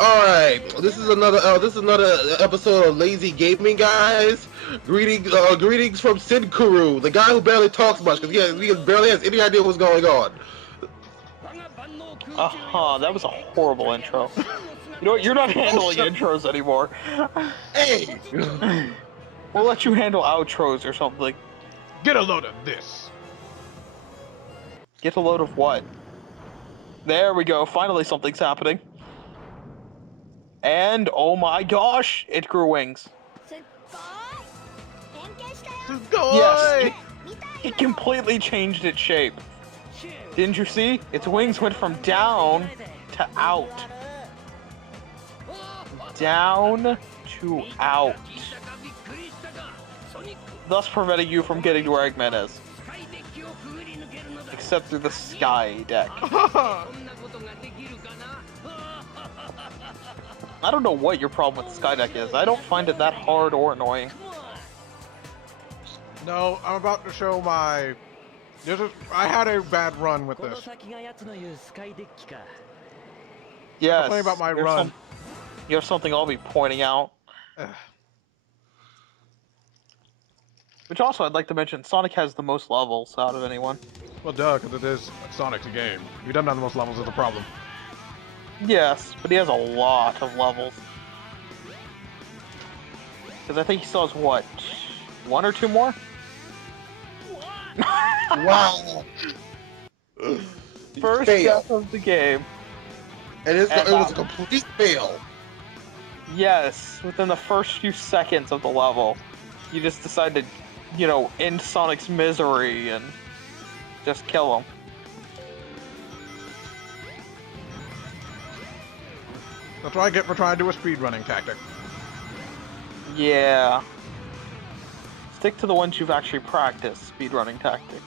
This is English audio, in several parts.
All right, this is another episode of Lazy Gaming Guys. Greetings from Sinkuru, the guy who barely talks much because he barely has any idea what's going on. That was a horrible intro. You know what? You're not handling intros anymore. Hey, We'll let you handle outros or something. Get a load of this. Get a load of what? There we go. Finally, something's happening. And oh my gosh, it grew wings. Yes, it completely changed its shape. Didn't you see? Its wings went from down to out. Down to out. Thus preventing you from getting to where Eggman is. Except through the sky deck. I don't know what your problem with the sky deck is. I don't find it that hard or annoying. No, I'm about to show my... I had a bad run with this. Yes. Complain about my run. You have something I'll be pointing out. Which also I'd like to mention, Sonic has the most levels out of anyone. Well, duh, because it is Sonic's game. If he doesn't have the most levels, it's a problem. Yes, but he has a lot of levels. Because I think he still has, what, 1 or 2 more? wow! First death of the game. And it was a complete fail. Yes, within the first few seconds of the level, you just decide to, you know, end Sonic's misery and just kill him. That's what I get for trying to do a speedrunning tactic. Yeah. Stick to the ones you've actually practiced, speedrunning tactics.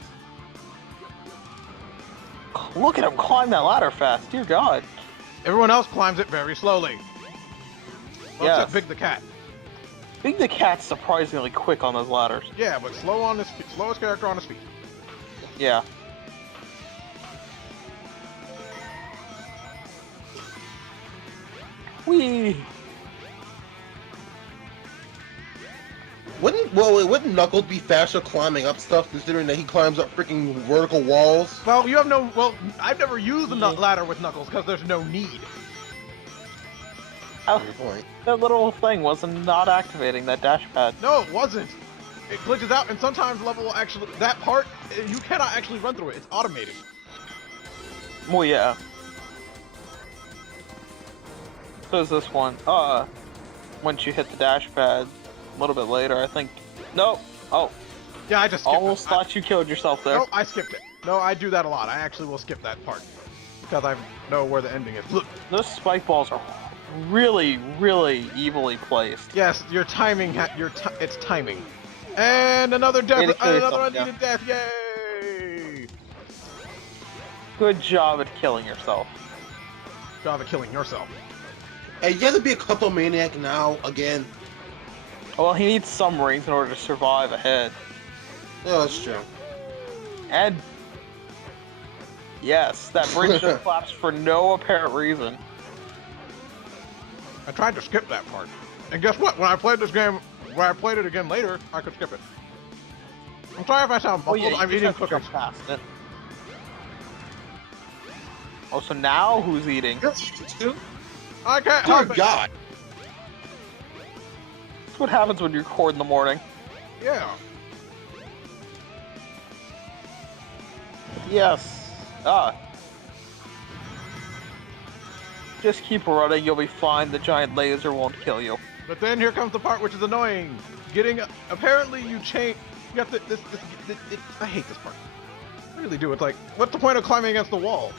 Look at him climb that ladder fast, dear God. Everyone else climbs it very slowly. Well, Yes. except Big the Cat. Big the Cat's surprisingly quick on those ladders. Yeah, but slow on his feet. Slowest character on his feet. Yeah. Whee! Wouldn't Knuckles be faster climbing up stuff, considering that he climbs up freaking vertical walls? Well, you have no... Well, I've never used the ladder with Knuckles because there's no need. Good point. That little thing wasn't not activating that dash pad. No, it wasn't. It glitches out, and sometimes level will actually... That part, you cannot actually run through it. It's automated. Well, yeah. So is this one. Once you hit the dash pad, a little bit later, I think... Nope. Oh. Yeah, I just skipped almost thought you killed yourself there. No, I skipped it. No, I do that a lot. I actually will skip that part. Because I know where the ending is. Look. Those spike balls are really, really evilly placed. Yes, your timing, it's timing. And another death, another unneeded death, yay! Good job at killing yourself. Good job at killing yourself. And you have to be a kleptomaniac now, again. Well, he needs some rings in order to survive ahead. Oh, that's true. And... yes, that bridge just collapsed for no apparent reason. I tried to skip that part. And guess what? When I played this game, when I played it again later, I could skip it. I'm sorry if I sound muffled, yeah, I'm eating cookies. Past it. Oh, so now who's eating? I can't Dear help it. God. That's what happens when you record in the morning. Yeah. Yes. Just keep running, you'll be fine. The giant laser won't kill you. But then here comes the part which is annoying. Apparently you change, you got I hate this part. I really do. It's like, what's the point of climbing against the wall?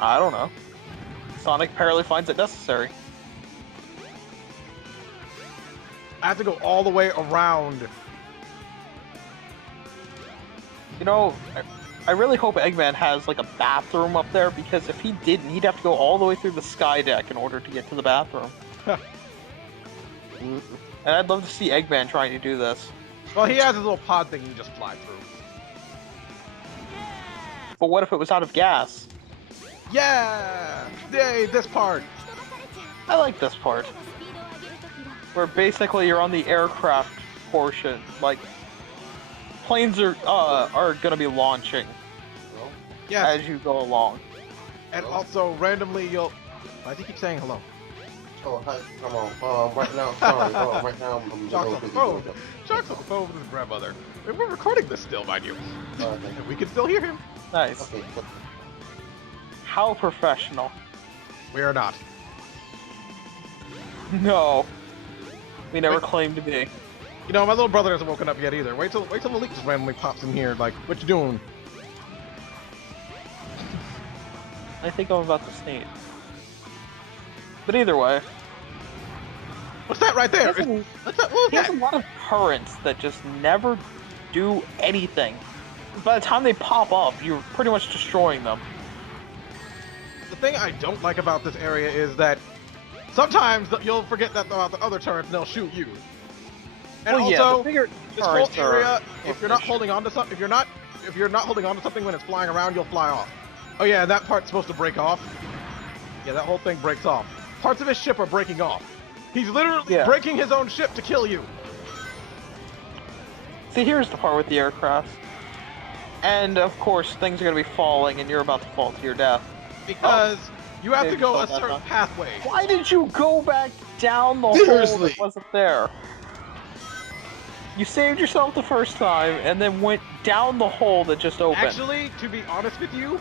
I don't know. Sonic apparently finds it necessary. I have to go all the way around. You know, I really hope Eggman has like a bathroom up there, because if he didn't, he'd have to go all the way through the sky deck in order to get to the bathroom. And I'd love to see Eggman trying to do this. Well, he has his little pod thing you just fly through. But what if it was out of gas? Yeah! Yay, this part! I like this part. Where basically you're on the aircraft portion. Like, planes are gonna be launching Yes, as you go along. and also randomly you'll... Why do you keep saying hello? Oh, hi. Come on. Right now, sorry. Right now, I'm Jock's on the phone. Jock's on the phone with his grandmother. And we're recording this still, mind you. Okay. And we can still hear him. Nice. Okay. How professional. We are not. No. We never Wait. claimed to be. You know, my little brother hasn't woken up yet either. Wait till Malik just randomly pops in here, like, what you doing? I think I'm about to sneeze. But either way, What's that right there? He has a- What's that? What was he has that? a lot of currents that just never do anything. By the time they pop up, you're pretty much destroying them. The thing I don't like about this area is that sometimes you'll forget that about the other turrets and they'll shoot you. And Well, yeah, also, the bigger this whole turrets are area, if you're not efficient. holding on to something, if you're not holding on to something when it's flying around, you'll fly off. Oh yeah, that part's supposed to break off. Yeah, that whole thing breaks off. Parts of his ship are breaking off. He's literally breaking his own ship to kill you. See, here's the part with the aircraft. And of course, things are going to be falling, and you're about to fall to your death. Because you have to Maybe go so, a that's certain not- pathway. Why did you go back down the hole Seriously. that wasn't there? You saved yourself the first time, and then went down the hole that just opened. Actually, to be honest with you,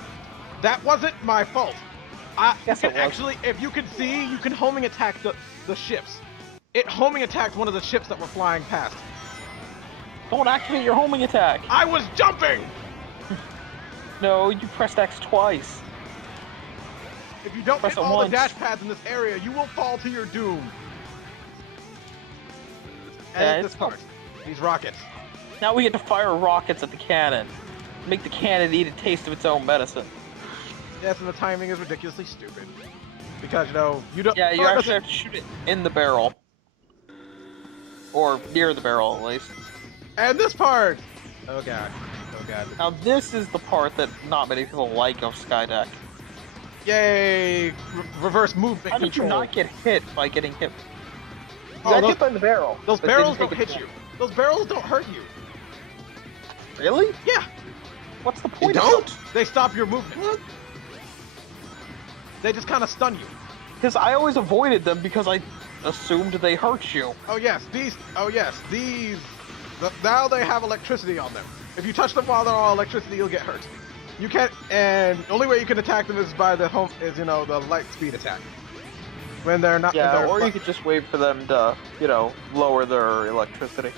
that wasn't my fault. Yes, you it can was. actually, if you can see, you can homing attack the ships. It homing attacked one of the ships that were flying past. Don't activate your homing attack. I was jumping! No, you pressed X twice. If you don't Press hit it all once. the dash pads in this area, you will fall to your doom. Yeah, And it's this part. These rockets. Now we get to fire rockets at the cannon. Make the cannon eat a taste of its own medicine. Yes, and the timing is ridiculously stupid. Because, you know, you don't... Yeah, you oh, actually have to shoot it in the barrel. Or near the barrel, at least. And this part! Oh god. Oh god. Now this is the part that not many people like of Skydeck. Yay! Reverse movement How did you control. not get hit by getting hit? You Oh, got those- hit by the barrel. Those but barrels didn't don't take hit a you. Those barrels don't hurt you. Really? Yeah, What's the You point of don't? they stop your movement. What? They just kind of stun you. Because I always avoided them because I assumed they hurt you. Oh yes, these. Oh yes, these. Now they have electricity on them. If you touch them while they're on electricity, you'll get hurt. You can't. And the only way you can attack them is by the the light speed attack. When they're not. when Yeah, they're or fl- you could just wait for them to, lower their electricity.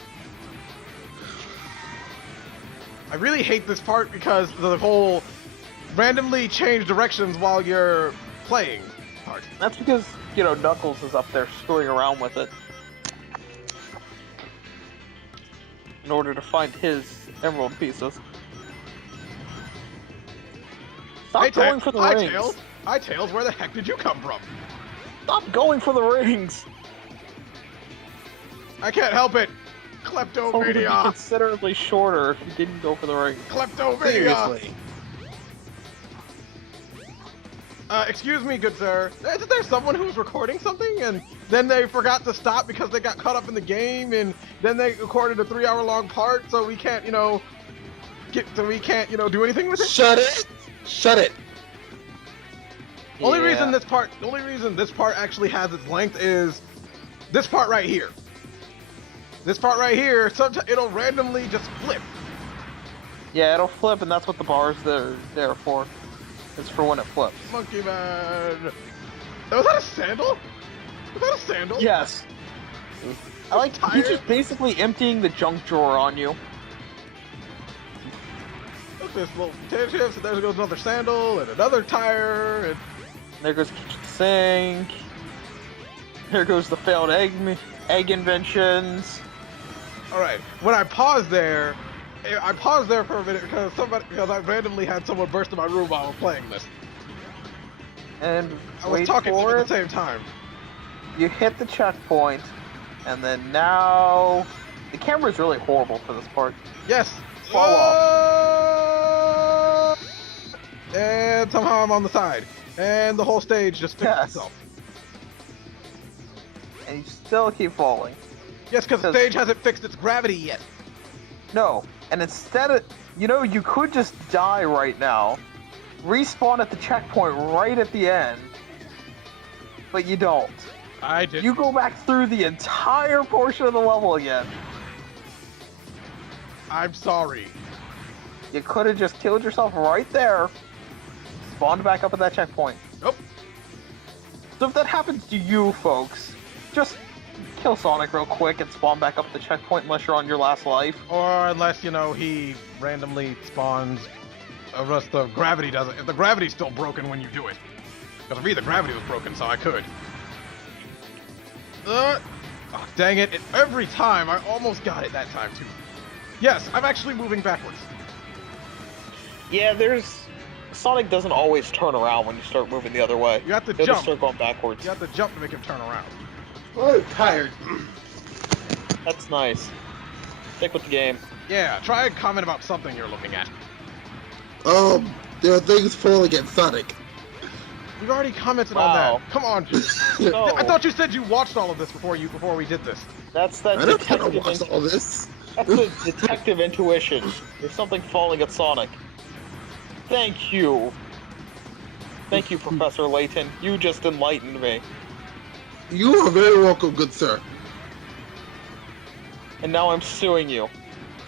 I really hate this part because the whole randomly change directions while you're playing part. That's because, Knuckles is up there screwing around with it. In order to find his emerald pieces. Stop going for the rings. Hi Tails, where the heck did you come from? Stop going for the rings. I can't help it. It would be Kleptomania. considerably shorter if you didn't go for the rings. Kleptomania. Seriously. Excuse me, good sir. Isn't there someone who's recording something and then they forgot to stop because they got caught up in the game and then they recorded a 3-hour-long part so we can't, do anything with it? Shut it! Shut it! Only Yeah. reason this part actually has its length is this part right here. This part right here, sometimes it'll randomly just flip. Yeah, it'll flip, and that's what the bar's there for. It's for when it flips. Monkey man. Was that a sandal? Was that a sandal? Yes. I like he's Tired? just basically emptying the junk drawer on you. Look, there's little potato chips, and there goes another sandal, and another tire, and There goes the kitchen sink. There goes the failed egg inventions. alright. When I paused there for a minute because I randomly had someone burst in my room while I was playing this. And I was wait talking to them for at it. the same time. You hit the checkpoint, and then now the camera is really horrible for this part. Yes. Fall Whoa! And somehow I'm on the side. And the whole stage just fixed Yes. itself. And you still keep falling. Yes, because the stage hasn't fixed its gravity yet. No, and instead of, you could just die right now, respawn at the checkpoint right at the end, but you don't. I did. You go back through the entire portion of the level again. I'm sorry. You could have just killed yourself right there, spawned back up at that checkpoint. Nope. So if that happens to you folks, just kill Sonic real quick and spawn back up at the checkpoint unless you're on your last life. Or unless, he randomly spawns, unless the gravity doesn't. If the gravity's still broken when you do it. Because for me, the gravity was broken, so I could. Oh, dang it. Every time, I almost got it that time, too. Yes, I'm actually moving backwards. Yeah, Sonic doesn't always turn around when you start moving the other way. You have to He'll jump. just start going backwards. You have to jump to make him turn around. I'm tired. That's nice. Stick with the game. Yeah, try and comment about something you're looking at. There are things falling at Sonic. We've already commented Wow. on that. Come on. No. I thought you said you watched all of this before we did this. That's that I don't kind of detective. watch all this. That's the detective intuition. There's something falling at Sonic. Thank you. Thank you, Professor Layton. You just enlightened me. You are very welcome, good sir. And now I'm suing you.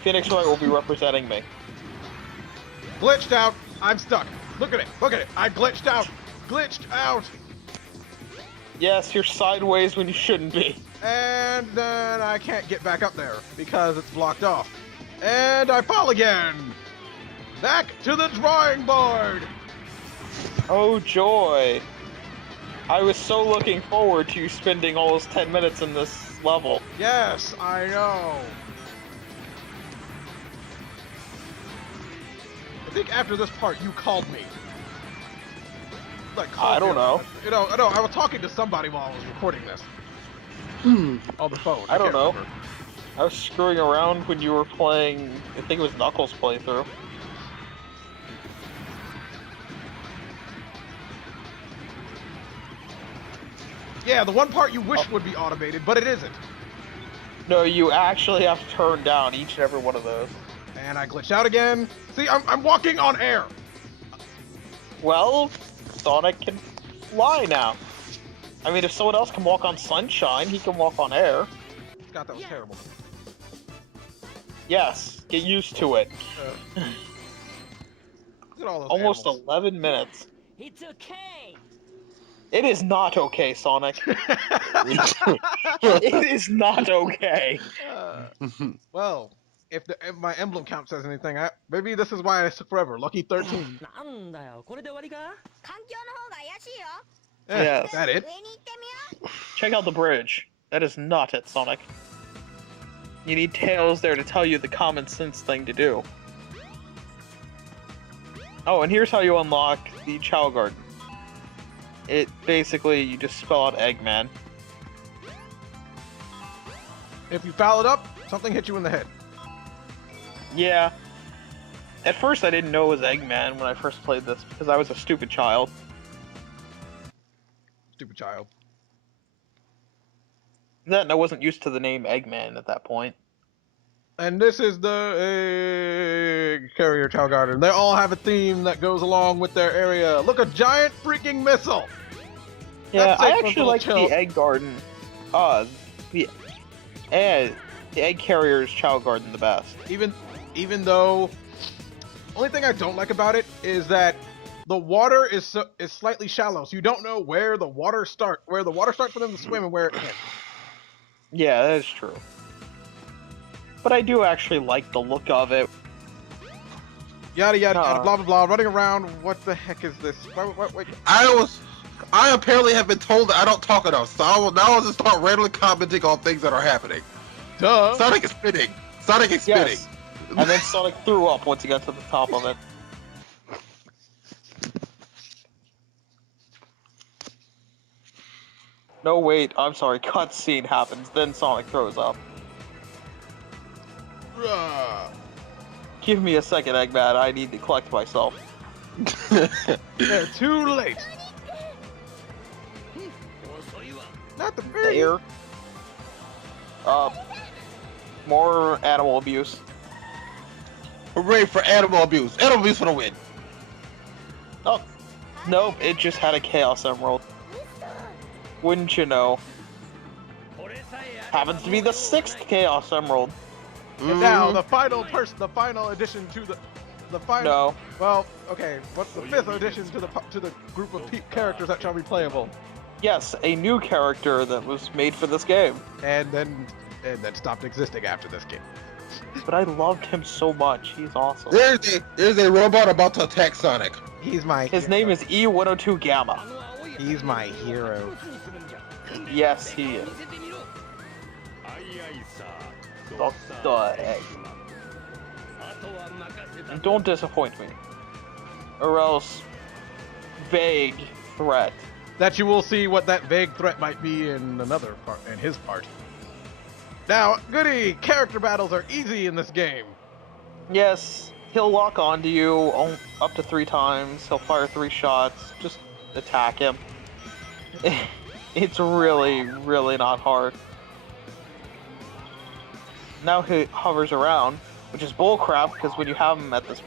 Phoenix Wright will be representing me. Glitched out. I'm stuck. Look at it. Look at it. I glitched out. Glitched out. Yes, you're sideways when you shouldn't be. And then I can't get back up there because it's blocked off. And I fall again. Back to the drawing board. Oh joy. I was so looking forward to you spending almost 10 minutes in this level. Yes, I know. I think after this part, you called me. Like, I don't know. I was talking to somebody while I was recording this. On the phone. I don't can't know. remember. I was screwing around when you were playing, I think it was Knuckles' playthrough. Yeah, the one part you wish would be automated, but it isn't. No, you actually have to turn down each and every one of those. And I glitched out again. See, I'm walking on air. Well, Sonic can fly now. I mean, if someone else can walk on sunshine, he can walk on air. God, that was terrible. Yes, get used to it. Look at all those Almost animals. 11 minutes. It's okay. It is not okay, Sonic. It is not okay. Well, if my emblem count says anything, maybe this is why I took forever. Lucky 13. なんだよ、これで終わりか？環境の方が怪しいよ。 Yes. Is that it? 上に行ってみよう。 Check out the bridge. That is not it, Sonic. You need Tails there to tell you the common sense thing to do. Oh, and here's how you unlock the Chow Garden. It basically, you just spell out Eggman. If you foul it up, something hit you in the head. Yeah. At first I didn't know it was Eggman when I first played this because I was a stupid child. Stupid child. That and I wasn't used to the name Eggman at that point. And this is the egg carrier Chow Garden. They all have a theme that goes along with their area. Look, a giant freaking missile! Yeah, That's I safe for actually little like chill. the Egg Garden. The Egg Carrier's Chow Garden the best. Even though, only thing I don't like about it is that the water is slightly shallow, so you don't know where the water starts for them to swim and where it ends. Yeah, that is true. But I do actually like the look of it. Yada yada yada, blah blah blah, running around. What the heck is this? Wait. I apparently have been told that I don't talk enough, so I will now just start randomly commenting on things that are happening. Duh. Sonic is spinning. Sonic is spinning. Yes. And then Sonic threw up once he got to the top of it. No, wait, I'm sorry, cutscene happens, then Sonic throws up. Rah. Give me a second, Eggman, I need to collect myself. They're too late. Not the very. There. More animal abuse. Hooray for animal abuse. Animal abuse for the win. Oh, nope, it just had a Chaos Emerald. Wouldn't you know? Happens to be the 6th Chaos Emerald. And now the final addition to the final. No. Well, okay. What's the 5th addition to the group of characters that shall be playable? Yes, a new character that was made for this game. And then stopped existing after this game. But I loved him so much. He's awesome. There's a robot about to attack Sonic. He's my. His name is E102 Gamma. He's my hero. Yes, he is. What the heck? And don't disappoint me. Or else, vague threat. That you will see what that vague threat might be in another part, in his part. Now, goody, character battles are easy in this game. Yes, he'll lock onto you up to 3 times. He'll fire 3 shots. Just attack him. It's really, really not hard. Now he hovers around, which is bullcrap because when you have him at this,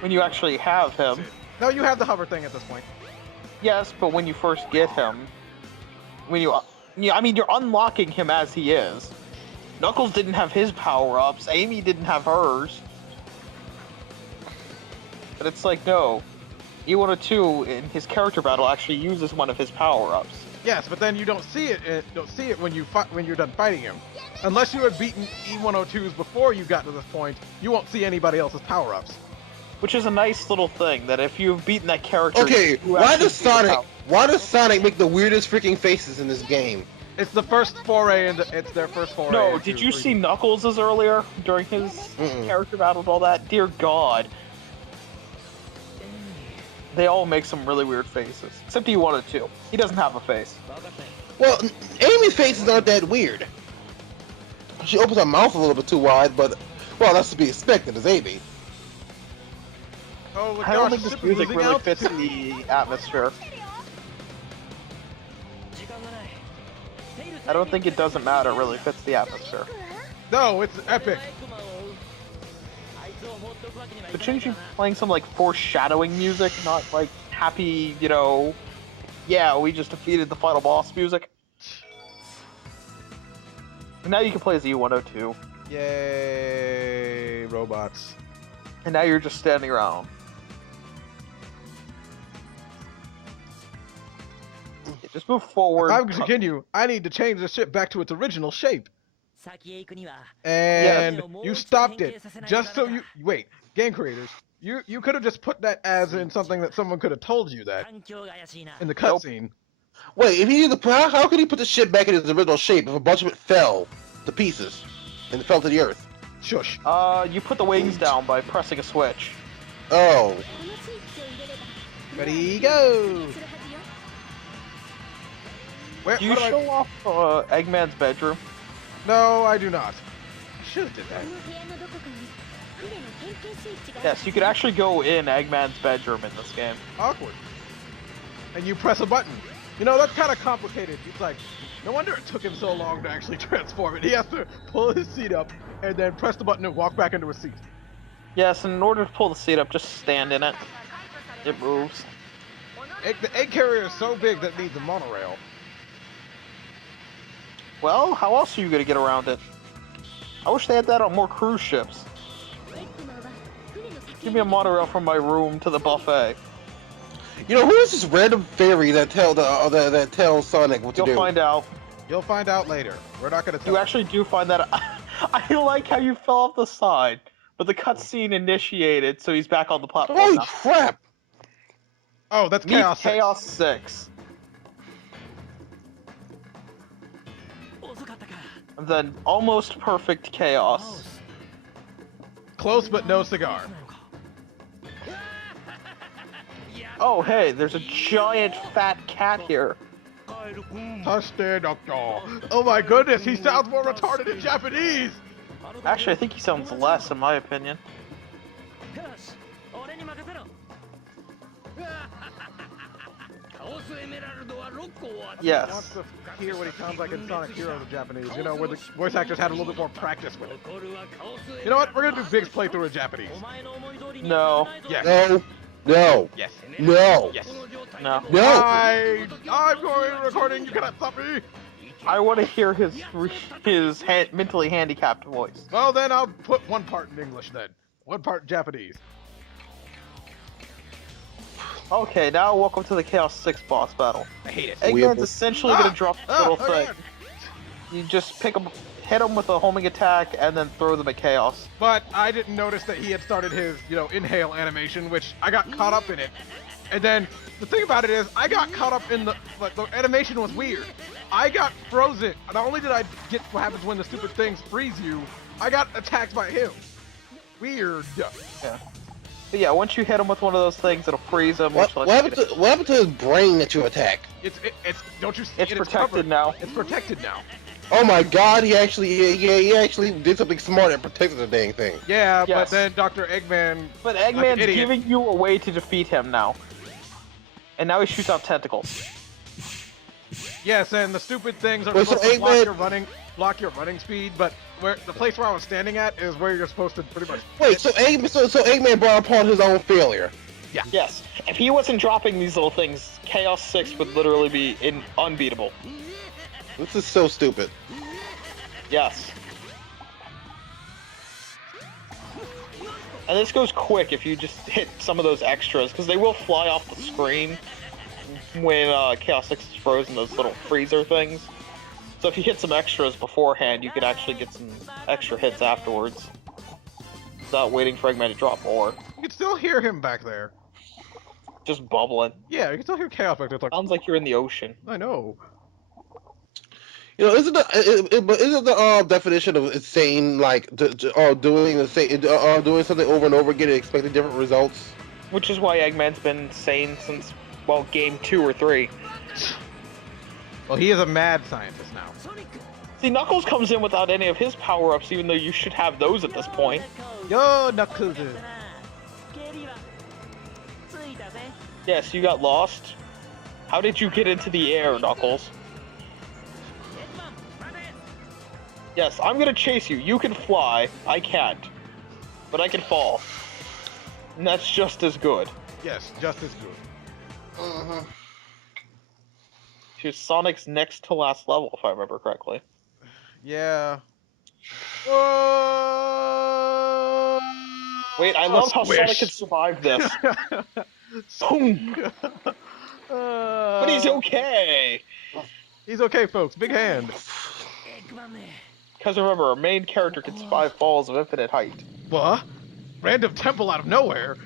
when you actually have him. No, you have the hover thing at this point. Yes, but when you first get him, I mean, you're unlocking him as he is. Knuckles didn't have his power-ups, Amy didn't have hers. But it's like, no. E102 in his character battle actually uses one of his power-ups. Yes, but then you don't see it. When you're done fighting him. Unless you had beaten E102s before you got to this point, you won't see anybody else's power-ups. Which is a nice little thing that if you've beaten that character, Okay, you why actually does see the power. Why does Sonic make the weirdest freaking faces in this game? It's the first foray into. It's their first foray. No, into did you 3D. see Knuckles' earlier during his character battle and all that? Dear God. They all make some really weird faces. Except E102. He doesn't have a face. Well, Amy's face is not that weird. She opens her mouth a little bit too wide, but, well, that's to be expected as Amy. Oh, I don't gosh, think this ship is music losing really out. fits the atmosphere. I don't think it doesn't matter, it really fits the atmosphere. No, it's epic. But shouldn't you be playing some, like, foreshadowing music, not, like, happy, you know, yeah, we just defeated the final boss music? And now you can play as E102. Yay, robots. And now you're just standing around. Yeah, just move forward. If I'm to continue, I need to change the ship back to its original shape. And you stopped it just so you wait. Game creators, you could have just put that as in something that someone could have told you that in the cutscene. Wait, if he how could he put the ship back in its original shape if a bunch of it fell to pieces and fell to the earth? Shush. You put the wings down by pressing a switch. Oh. Ready, go. Where, Do you what do I- show off Eggman's bedroom? No, I do not. I should have did that. Yes, you could actually go in Eggman's bedroom in this game. Awkward. And you press a button. You know, that's kind of complicated. It's like, no wonder it took him so long to actually transform it. He has to pull his seat up and then press the button and walk back into his seat. Yes, and in order to pull the seat up, just stand in it. It moves. The egg carrier is so big that it needs a monorail. Well, how else are you gonna get around it? I wish they had that on more cruise ships. Give me a monorail from my room to the buffet. You know, who is this random fairy that tells Sonic what to do? You'll find out. You'll find out later. We're not going to tell You actually do find that. I like how you fell off the side, but the cutscene initiated, so he's back on the platform Holy now. crap! Oh, that's Meet Chaos 6. Chaos 6. And then almost perfect Chaos. Close but no cigar. Oh, hey, there's a giant fat cat here. Touchdown, doctor. Oh my goodness, he sounds more retarded in Japanese. Actually, I think he sounds less, in my opinion. Yes. Wants to hear what he sounds like in Sonic Hero, the Japanese. You know, where the voice actors had a little bit more practice with it. You know what? We're gonna do Big's playthrough in Japanese. No. Yes. No. No. Yes. No. Yes. No. No. I'm going recording. You cannot stop me. I want to hear his mentally handicapped voice. Well, then I'll put one part in English then. One part Japanese. Okay, now welcome to the Chaos 6 boss battle. I hate it. Eggman's essentially gonna drop this little thing. God. You just pick him, hit him with a homing attack, and then throw them at Chaos. But I didn't notice that he had started his, inhale animation, which I got caught up in it. And then the thing about it is, I got caught up in the animation was weird. I got frozen. Not only did I get what happens when the stupid things freeze you, I got attacked by him. Weird. Yeah. But yeah, once you hit him with one of those things, it'll freeze him. What happened to his brain that you attacked? It's don't you see It's it? protected covered. now. It's protected now. Oh my God! He actually did something smart and protected the dang thing. Yeah, Yes. but then Dr. Eggman. But like an Eggman's idiot. giving you a way to defeat him now. And now he shoots out tentacles. Yes, and the stupid things are Wait, so supposed to Eggman- block your running speed, but the place where I was standing at is where you're supposed to pretty much. Wait, so Eggman brought upon his own failure. Yes. If he wasn't dropping these little things, Chaos 6 would literally be unbeatable. This is so stupid. Yes. And this goes quick if you just hit some of those extras, because they will fly off the screen when Chaos 6 is frozen, those little freezer things. So if you hit some extras beforehand, you could actually get some extra hits afterwards, without waiting for Eggman to drop more. You can still hear him back there. Just bubbling. Yeah, you can still hear Chaos back there. It's like, Sounds like you're in the ocean. I know. You know, isn't the definition of insane like doing something over and over again and expecting different results? Which is why Eggman's been sane since, well, game 2 or 3. Well, he is a mad scientist now. See, Knuckles comes in without any of his power-ups, even though you should have those at this point. Yo, Knuckles. Yes, you got lost. How did you get into the air, Knuckles? Yes, I'm gonna chase you. You can fly. I can't. But I can fall. And that's just as good. Yes, just as good. Uh-huh. She's Sonic's next to last level, if I remember correctly. Yeah. Whoa! Wait, I love how Sonic can survive this. Boom! But he's okay! He's okay, folks. Big hand. Because remember, our main character can survive falls of infinite height. What? Random temple out of nowhere?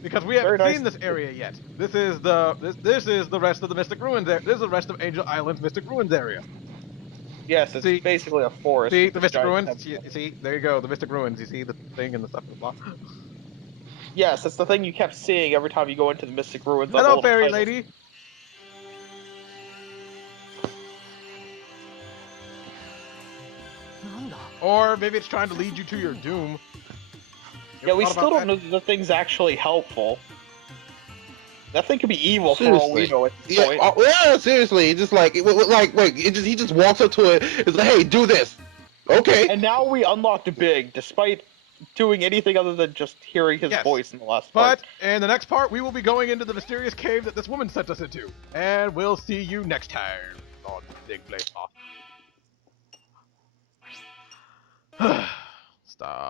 Because we haven't Very seen nice. this area yet. This is the rest of the Mystic Ruins. This is the rest of Angel Island's Mystic Ruins area. Yes, it's See- basically a forest. See with the a Mystic giant Ruins? temple. You see, there you go. The Mystic Ruins. You see the thing and the stuff. Blah. Yes, it's the thing you kept seeing every time you go into the Mystic Ruins. on the Hello, little fairy titles. lady. Or maybe it's trying to lead you to your doom. You Yeah, we thought still about don't know that the thing's actually helpful. That thing could be evil for all we Seriously. know at this Yeah, point. yeah, seriously, it's just like, he just walks up to it. It's like, hey, do this. Okay. And now we unlocked Big, despite doing anything other than just hearing his Yes. voice in the last part. But in the next part, we will be going into the mysterious cave that this woman sent us into. And we'll see you next time on Big Play Off. Stop.